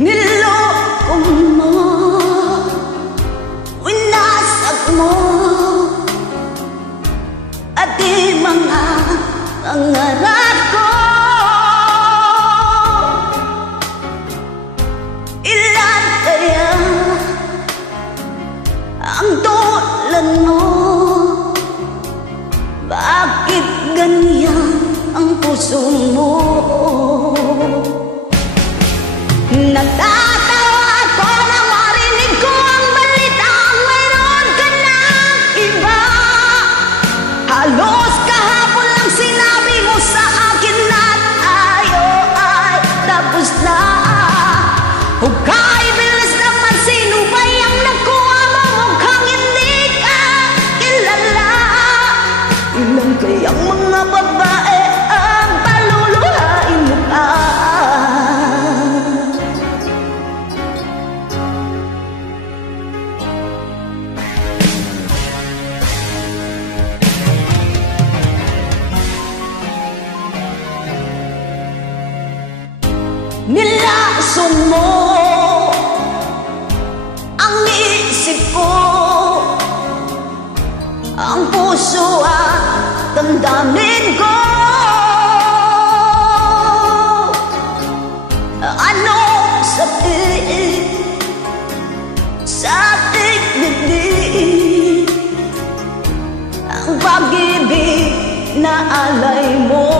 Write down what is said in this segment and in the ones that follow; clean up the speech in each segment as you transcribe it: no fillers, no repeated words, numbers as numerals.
Niloko mo, winasak mo, at di mga pangarap ko. Ilan kaya ang tulad mo? Bakit ganyan ang puso mo? Natatawa ako nang marinig ko ang balitang mayroon ka ng iba. Halos kahapon lang sinabi mo sa akin na tayo ay tapos na. Hukay, bilis naman, sino ba yung nakuha mo? Mukhang hindi ka kilala. Ilan kayang mga babae ang paluluhain mo pa? Nilason mo ang isip ko, ang puso at damdamin ko. Anong sakit sa ating dibdib, ang pag-ibig na alay mo.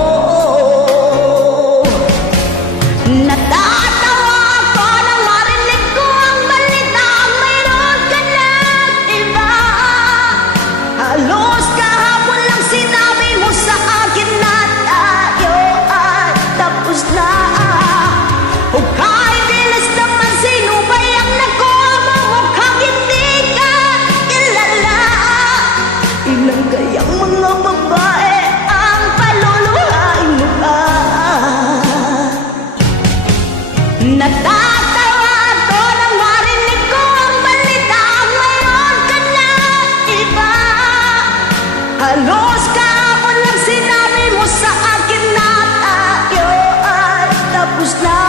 Natatawa ako nang marinig ko ang balitang mayroon ka ng iba. Halos kahapon lang sinabi mo sa akin na tayo ay tapos na. Hukay, bilis naman, sino ba yung nakuha mo? Mukhang hindi ka kilala. Ilan kayang mga babae ang paluluhain mo pa? Natatawa ako nang marinig ko ang balitang mayroon ka ng iba. Halos kahapon lang sinabi mo sa akin na tayo ay tapos na.